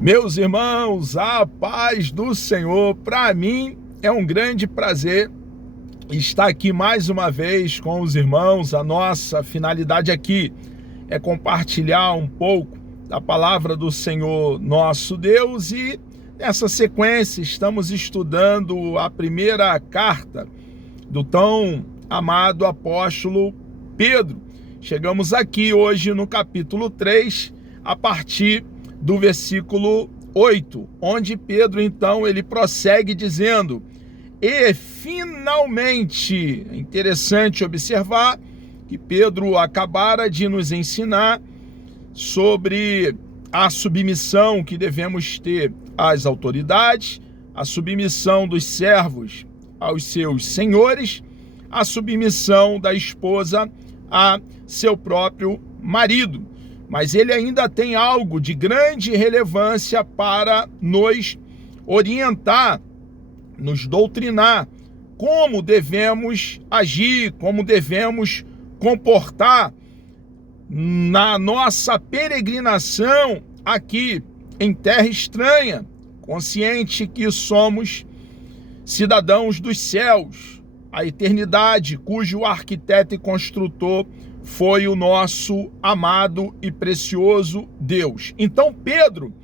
Meus irmãos, a paz do Senhor. Para mim é um grande prazer estar aqui mais uma vez com os irmãos. A nossa finalidade aqui é compartilhar um pouco da palavra do Senhor nosso Deus, e nessa sequência estamos estudando a primeira carta do tão amado apóstolo Pedro. Chegamos aqui hoje no capítulo 3, a partir do versículo 8, onde Pedro então ele prossegue dizendo: e finalmente, é interessante observar que Pedro acabara de nos ensinar sobre a submissão que devemos ter às autoridades, a submissão dos servos aos seus senhores, a submissão da esposa a seu próprio marido. Mas ele ainda tem algo de grande relevância para nos orientar, nos doutrinar, como devemos agir, como devemos comportar na nossa peregrinação aqui em terra estranha, consciente que somos cidadãos dos céus, a eternidade, cujo arquiteto e construtor foi o nosso amado e precioso Deus. Então Pedro,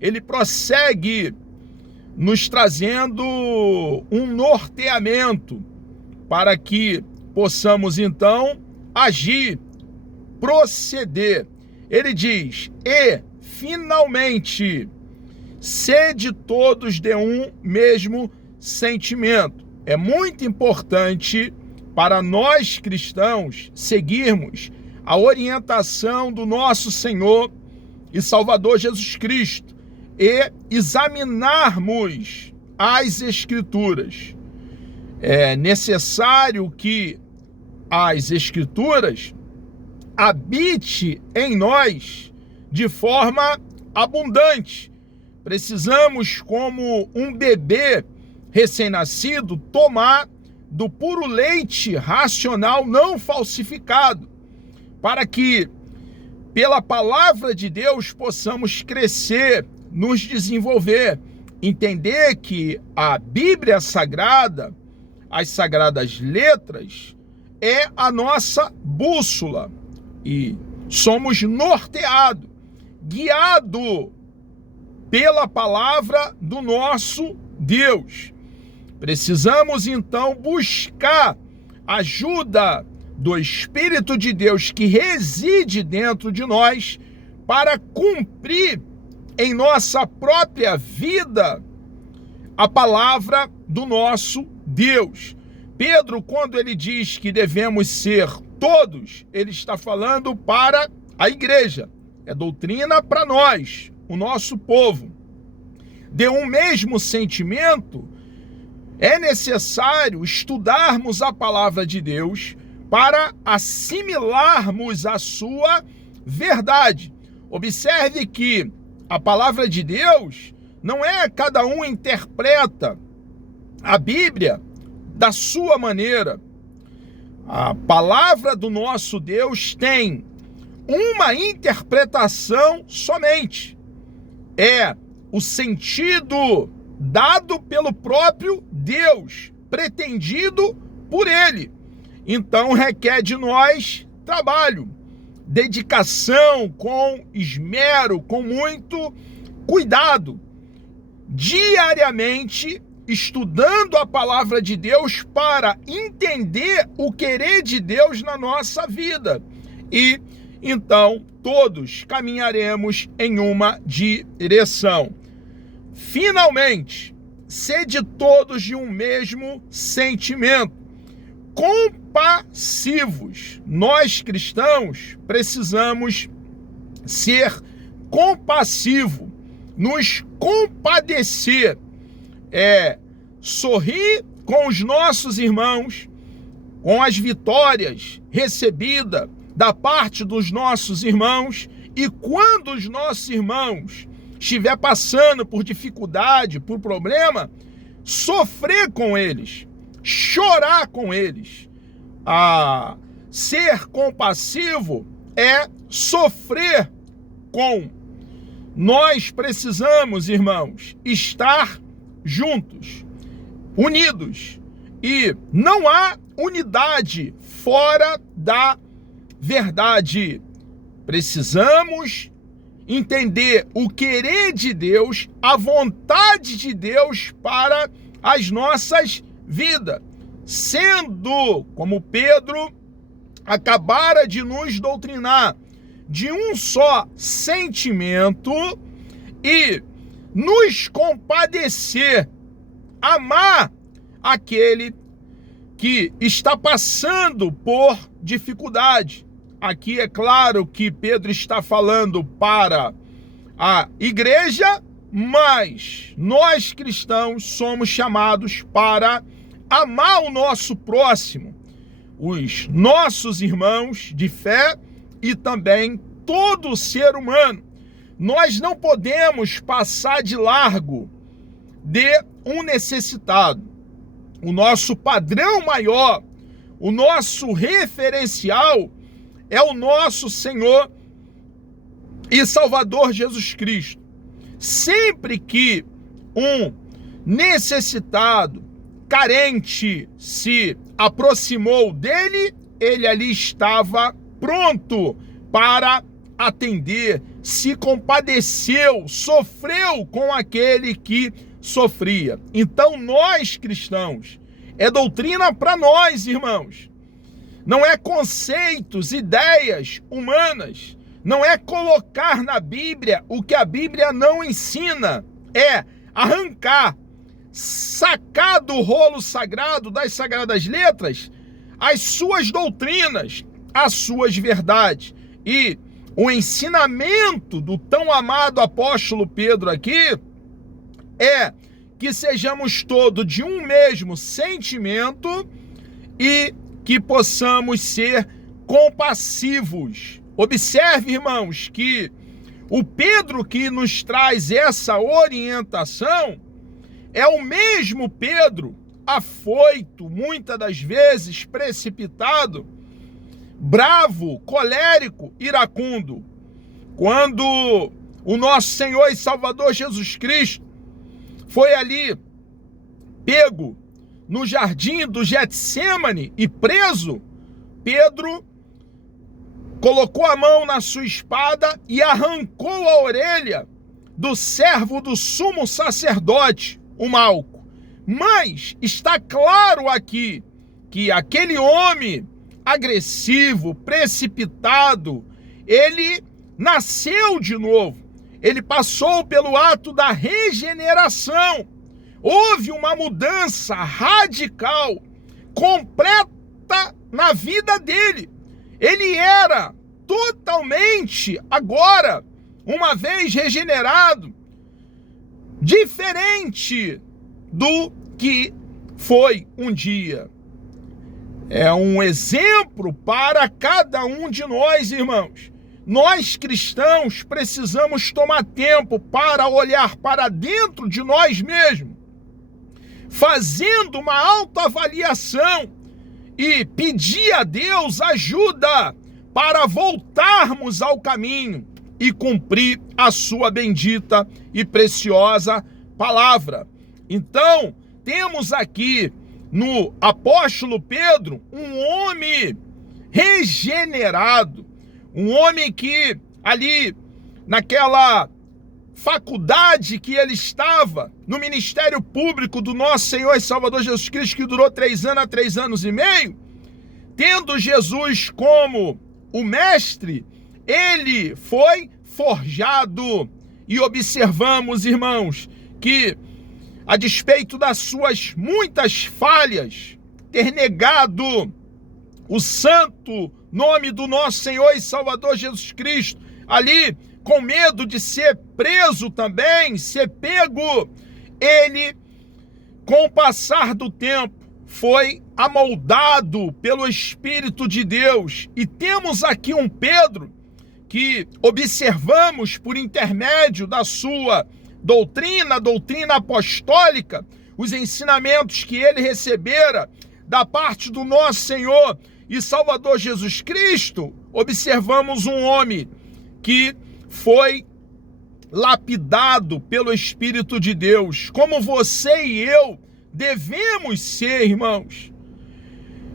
ele prossegue nos trazendo um norteamento para que possamos então agir, proceder. Ele diz: e finalmente, sede todos de um mesmo sentimento. É muito importante para nós cristãos seguirmos a orientação do nosso Senhor e Salvador Jesus Cristo e examinarmos as Escrituras. É necessário que as Escrituras habite em nós de forma abundante. Precisamos, como um bebê recém-nascido, tomar do puro leite racional não falsificado, para que pela palavra de Deus possamos crescer, nos desenvolver, entender que a Bíblia Sagrada, as Sagradas Letras, é a nossa bússola e somos norteados, guiados pela palavra do nosso Deus. Precisamos então buscar ajuda do Espírito de Deus que reside dentro de nós para cumprir em nossa própria vida a palavra do nosso Deus. Pedro, quando ele diz que devemos ser todos, ele está falando para a igreja. É doutrina para nós, o nosso povo. De um mesmo sentimento, é necessário estudarmos a palavra de Deus para assimilarmos a sua verdade. Observe que a palavra de Deus não é cada um interpreta a Bíblia da sua maneira. A palavra do nosso Deus tem uma interpretação somente. É o sentido dado pelo próprio Deus, pretendido por Ele. Então requer de nós trabalho, dedicação, com esmero, com muito cuidado, diariamente estudando a palavra de Deus para entender o querer de Deus na nossa vida. E então todos caminharemos em uma direção. Finalmente, sede todos de um mesmo sentimento, compassivos. Nós cristãos precisamos ser compassivos, nos compadecer, sorrir com os nossos irmãos, com as vitórias recebidas da parte dos nossos irmãos, e quando os nossos irmãos estiver passando por dificuldade, por problema, sofrer com eles, chorar com eles. Ser compassivo é sofrer com nós precisamos, irmãos, estar juntos, unidos. E não há unidade fora da verdade. Precisamos entender o querer de Deus, a vontade de Deus para as nossas vidas. Sendo, como Pedro acabara de nos doutrinar, de um só sentimento e nos compadecer, amar aquele que está passando por dificuldade. Aqui é claro que Pedro está falando para a igreja, mas nós cristãos somos chamados para amar o nosso próximo, os nossos irmãos de fé e também todo ser humano. Nós não podemos passar de largo de um necessitado. O nosso padrão maior, o nosso referencial é o nosso Senhor e Salvador Jesus Cristo. Sempre que um necessitado, carente, se aproximou dele, ele ali estava pronto para atender, se compadeceu, sofreu com aquele que sofria. Então nós cristãos, é doutrina para nós, irmãos. Não é conceitos, ideias humanas, não é colocar na Bíblia o que a Bíblia não ensina, é arrancar, sacar do rolo sagrado das Sagradas Letras as suas doutrinas, as suas verdades. E o ensinamento do tão amado apóstolo Pedro aqui é que sejamos todos de um mesmo sentimento e que possamos ser compassivos. Observe, irmãos, que o Pedro que nos traz essa orientação é o mesmo Pedro afoito, muitas das vezes precipitado, bravo, colérico, iracundo. Quando o nosso Senhor e Salvador Jesus Cristo foi ali pego no jardim do Getsêmani e preso, Pedro colocou a mão na sua espada e arrancou a orelha do servo do sumo sacerdote, o Malco. Mas está claro aqui que aquele homem agressivo, precipitado, ele nasceu de novo. Ele passou pelo ato da regeneração. Houve uma mudança radical, completa na vida dele. Ele era totalmente, agora, uma vez regenerado, diferente do que foi um dia. É um exemplo para cada um de nós, irmãos. Nós cristãos precisamos tomar tempo para olhar para dentro de nós mesmos, fazendo uma autoavaliação e pedir a Deus ajuda para voltarmos ao caminho e cumprir a sua bendita e preciosa palavra. Então, temos aqui no apóstolo Pedro um homem regenerado, um homem que ali naquela faculdade que ele estava, no ministério público do nosso Senhor e Salvador Jesus Cristo, que durou 3 anos a 3 anos e meio, tendo Jesus como o mestre, ele foi forjado. E observamos, irmãos, que a despeito das suas muitas falhas, ter negado o santo nome do nosso Senhor e Salvador Jesus Cristo, ali com medo de ser preso também, ser pego, ele, com o passar do tempo, foi amoldado pelo Espírito de Deus. E temos aqui um Pedro que observamos por intermédio da sua doutrina apostólica, os ensinamentos que ele recebera da parte do nosso Senhor e Salvador Jesus Cristo. Observamos um homem que foi lapidado pelo Espírito de Deus, como você e eu devemos ser, irmãos.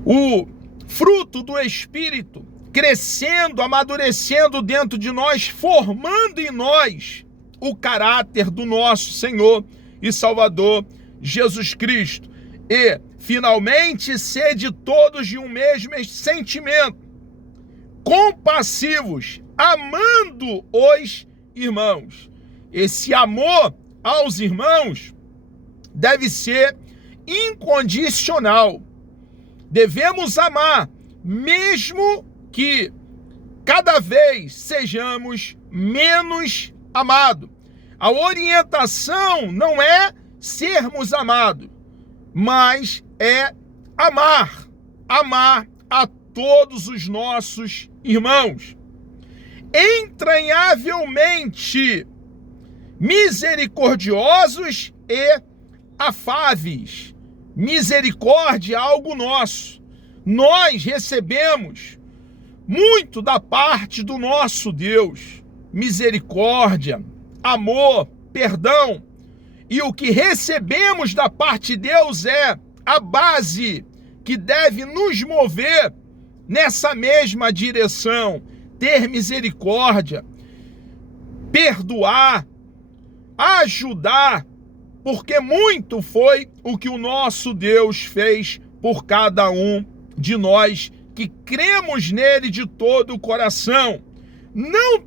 O fruto do Espírito crescendo, amadurecendo dentro de nós, formando em nós o caráter do nosso Senhor e Salvador Jesus Cristo. E, finalmente, sede todos de um mesmo sentimento, compassivos, amando os irmãos. Esse amor aos irmãos deve ser incondicional. Devemos amar, mesmo que cada vez sejamos menos amados. A orientação não é sermos amados, mas é amar a todos os nossos irmãos. Entranhavelmente misericordiosos e afáveis. Misericórdia é algo nosso. Nós recebemos muito da parte do nosso Deus. Misericórdia, amor, perdão. E o que recebemos da parte de Deus é a base que deve nos mover nessa mesma direção. Ter misericórdia, perdoar, ajudar, porque muito foi o que o nosso Deus fez por cada um de nós que cremos nele de todo o coração, não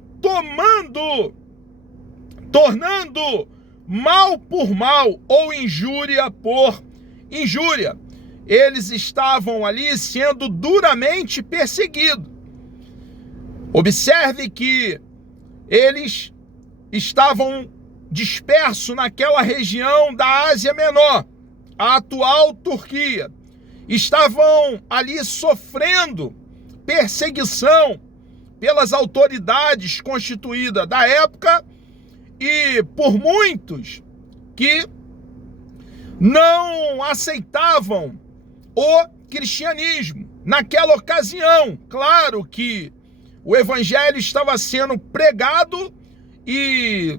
tornando mal por mal ou injúria por injúria. Eles estavam ali sendo duramente perseguidos. Observe que eles estavam dispersos naquela região da Ásia Menor, a atual Turquia. Estavam ali sofrendo perseguição pelas autoridades constituídas da época e por muitos que não aceitavam o cristianismo. Naquela ocasião, claro que o evangelho estava sendo pregado e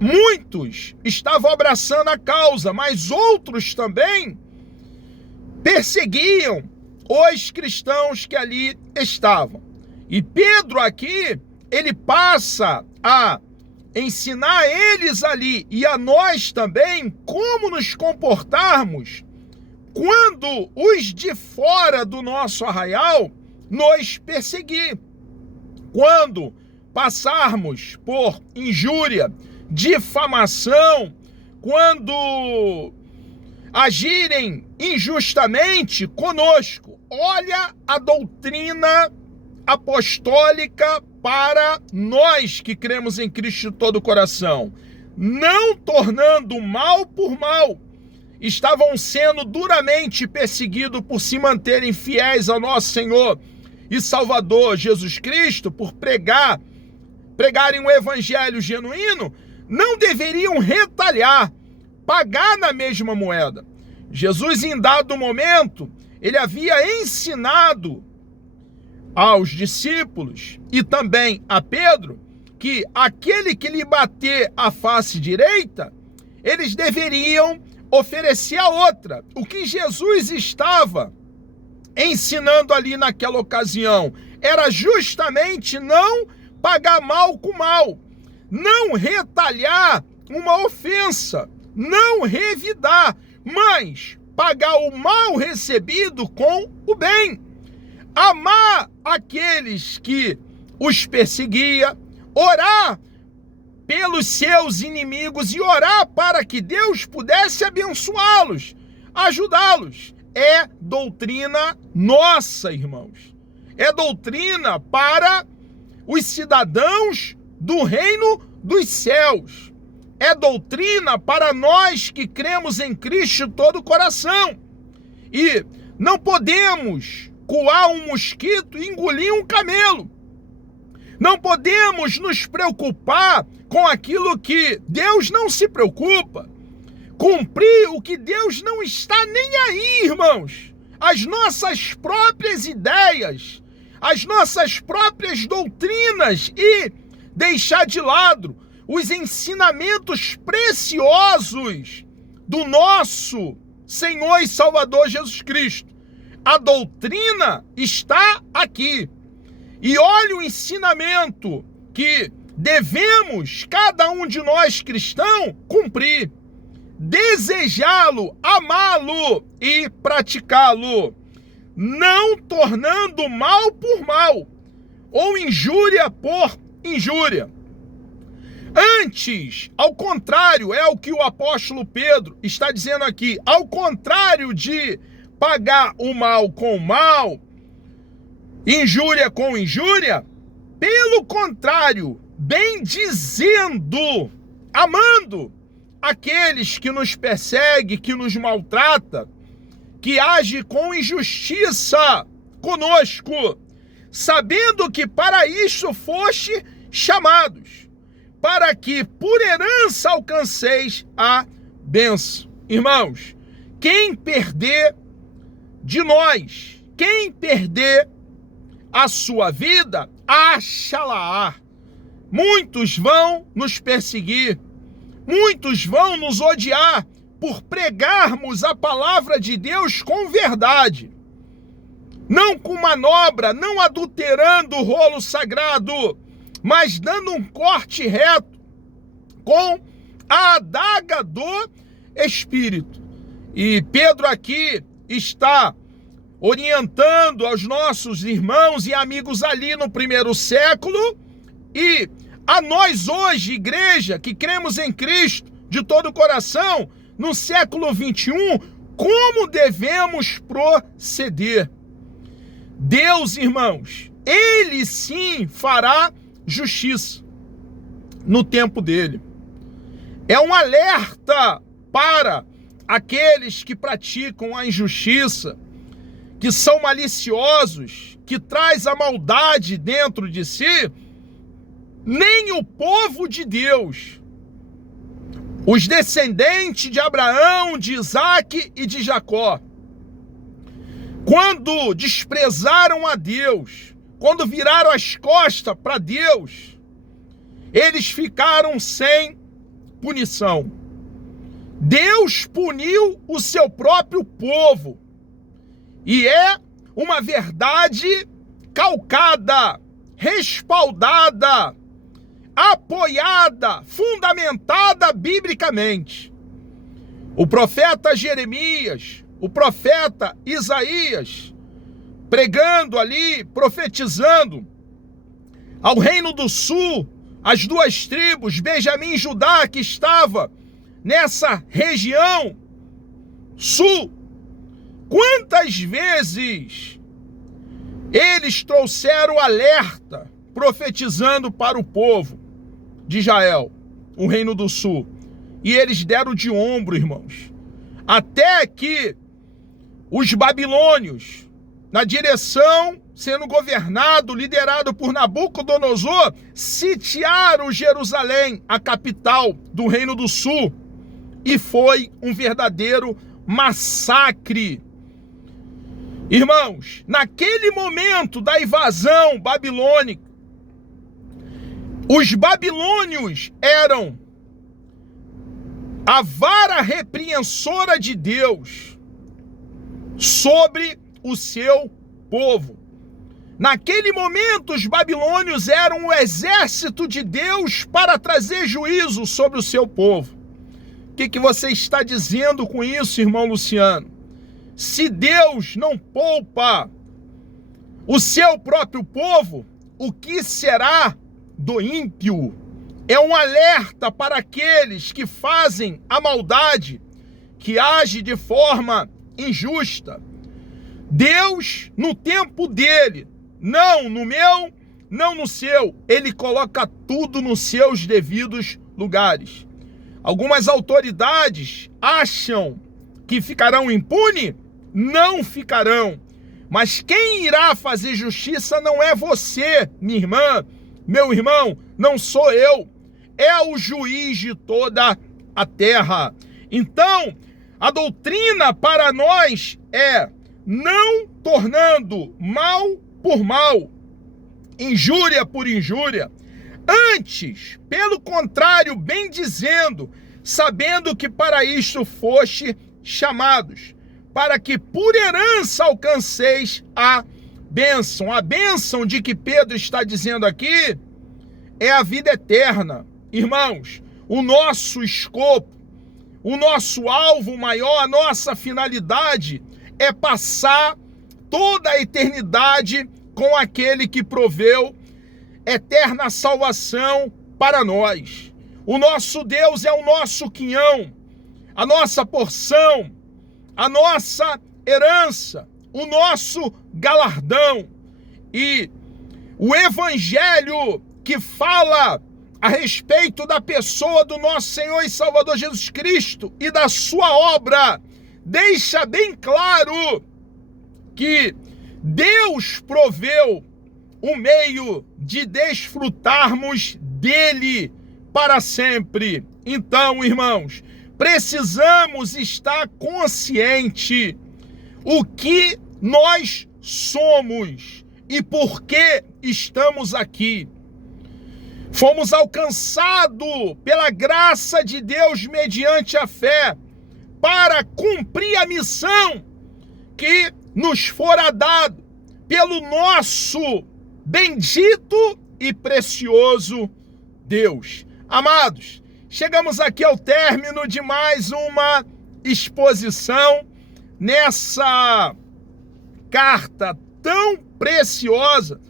muitos estavam abraçando a causa, mas outros também perseguiam os cristãos que ali estavam. E Pedro aqui, ele passa a ensinar a eles ali e a nós também como nos comportarmos quando os de fora do nosso arraial nos perseguir. Quando passarmos por injúria, difamação, quando agirem injustamente conosco. Olha a doutrina apostólica para nós que cremos em Cristo de todo o coração. Não tornando mal por mal. Estavam sendo duramente perseguidos por se manterem fiéis ao nosso Senhor e Salvador Jesus Cristo, por pregarem um evangelho genuíno, não deveriam retalhar, pagar na mesma moeda. Jesus, em dado momento, ele havia ensinado aos discípulos e também a Pedro que aquele que lhe bater a face direita, eles deveriam oferecer a outra. O que Jesus estava ensinando ali naquela ocasião era justamente não pagar mal com mal, não retalhar uma ofensa, não revidar, mas pagar o mal recebido com o bem. Amar aqueles que os perseguia, orar pelos seus inimigos e orar para que Deus pudesse abençoá-los, ajudá-los. É doutrina nossa, irmãos. É doutrina para os cidadãos do reino dos céus. É doutrina para nós que cremos em Cristo de todo o coração. E não podemos coar um mosquito e engolir um camelo. Não podemos nos preocupar com aquilo que Deus não se preocupa. Cumprir o que Deus não está nem aí, irmãos. As nossas próprias ideias, as nossas próprias doutrinas e deixar de lado os ensinamentos preciosos do nosso Senhor e Salvador Jesus Cristo. A doutrina está aqui. E olha o ensinamento que devemos, cada um de nós cristãos, cumprir. Desejá-lo, amá-lo e praticá-lo, não tornando mal por mal, ou injúria por injúria. Antes, ao contrário, é o que o apóstolo Pedro está dizendo aqui, ao contrário de pagar o mal com o mal, injúria com injúria, pelo contrário, bendizendo, amando aqueles que nos perseguem, que nos maltrata, que age com injustiça conosco, sabendo que para isso foste chamados, para que por herança alcanceis a bênção. Irmãos, quem perder de nós, quem perder a sua vida, acha-la. Muitos vão nos perseguir, muitos vão nos odiar por pregarmos a palavra de Deus com verdade, não com manobra, não adulterando o rolo sagrado, mas dando um corte reto com a adaga do Espírito. E Pedro aqui está orientando aos nossos irmãos e amigos ali no primeiro século e a nós hoje, igreja, que cremos em Cristo de todo o coração, no século 21, como devemos proceder. Deus, irmãos, Ele sim fará justiça no tempo dele. É um alerta para aqueles que praticam a injustiça, que são maliciosos, que traz a maldade dentro de si. Nem o povo de Deus, os descendentes de Abraão, de Isaque e de Jacó, quando desprezaram a Deus, quando viraram as costas para Deus, eles ficaram sem punição. Deus puniu o seu próprio povo. E é uma verdade calcada, respaldada, apoiada, fundamentada biblicamente. O profeta Jeremias, o profeta Isaías, pregando ali, profetizando ao reino do sul, as duas tribos, Benjamim e Judá, que estava nessa região sul. Quantas vezes eles trouxeram alerta, profetizando para o povo de Israel, o reino do sul, e eles deram de ombro, irmãos, até que os babilônios, na direção, sendo governado, liderado por Nabucodonosor, sitiaram Jerusalém, a capital do reino do sul, e foi um verdadeiro massacre. Irmãos, naquele momento da invasão babilônica, os babilônios eram a vara repreensora de Deus sobre o seu povo. Naquele momento, os babilônios eram o exército de Deus para trazer juízo sobre o seu povo. O que você está dizendo com isso, irmão Luciano? Se Deus não poupa o seu próprio povo, o que será do ímpio? É um alerta para aqueles que fazem a maldade, que agem de forma injusta. Deus, no tempo dele, não no meu, não no seu, ele coloca tudo nos seus devidos lugares. Algumas autoridades acham que ficarão impunes? Não ficarão. Mas quem irá fazer justiça não é você, minha irmã, meu irmão, não sou eu. É o juiz de toda a terra. Então, a doutrina para nós é não tornando mal por mal, injúria por injúria, Antes, pelo contrário, bem dizendo, sabendo que para isto foste chamados, para que por herança alcanceis a bênção. A bênção de que Pedro está dizendo aqui é a vida eterna. Irmãos, o nosso escopo, o nosso alvo maior, a nossa finalidade é passar toda a eternidade com aquele que proveu eterna salvação para nós. O nosso Deus é o nosso quinhão, a nossa porção, a nossa herança, o nosso galardão. E o evangelho que fala a respeito da pessoa do nosso Senhor e Salvador Jesus Cristo e da sua obra, deixa bem claro que Deus proveu o meio de desfrutarmos dele para sempre. Então, irmãos, precisamos estar consciente o que nós somos e por que estamos aqui. Fomos alcançados pela graça de Deus mediante a fé para cumprir a missão que nos fora dada pelo nosso bendito e precioso Deus. Amados, chegamos aqui ao término de mais uma exposição nessa carta tão preciosa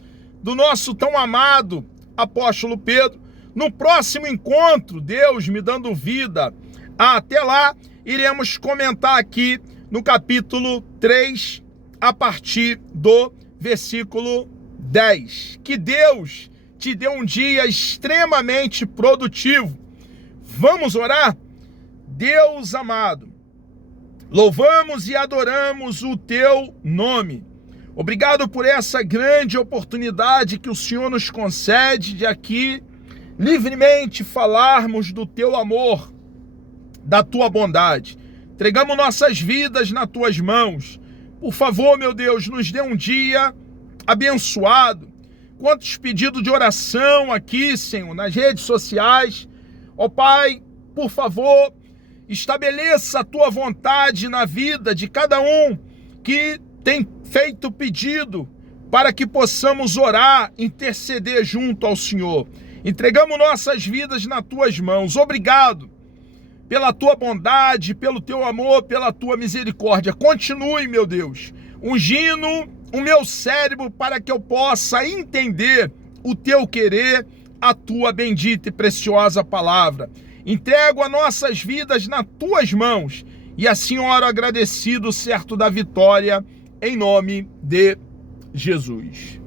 do nosso tão amado apóstolo Pedro. No próximo encontro, Deus me dando vida, até lá, iremos comentar aqui no capítulo 3, a partir do versículo 10. Que Deus te dê um dia extremamente produtivo. Vamos orar? Deus amado, louvamos e adoramos o teu nome. Obrigado por essa grande oportunidade que o Senhor nos concede de aqui livremente falarmos do teu amor, da tua bondade. Entregamos nossas vidas nas tuas mãos. Por favor, meu Deus, nos dê um dia abençoado. Quantos pedidos de oração aqui, Senhor, nas redes sociais. Ó Pai, por favor, estabeleça a tua vontade na vida de cada um que tem feito pedido para que possamos orar, interceder junto ao Senhor. Entregamos nossas vidas nas tuas mãos. Obrigado pela tua bondade, pelo teu amor, pela tua misericórdia. Continue, meu Deus, ungindo o meu cérebro para que eu possa entender o teu querer, a tua bendita e preciosa palavra. Entrego as nossas vidas nas tuas mãos e assim oro agradecido, certo da vitória, em nome de Jesus.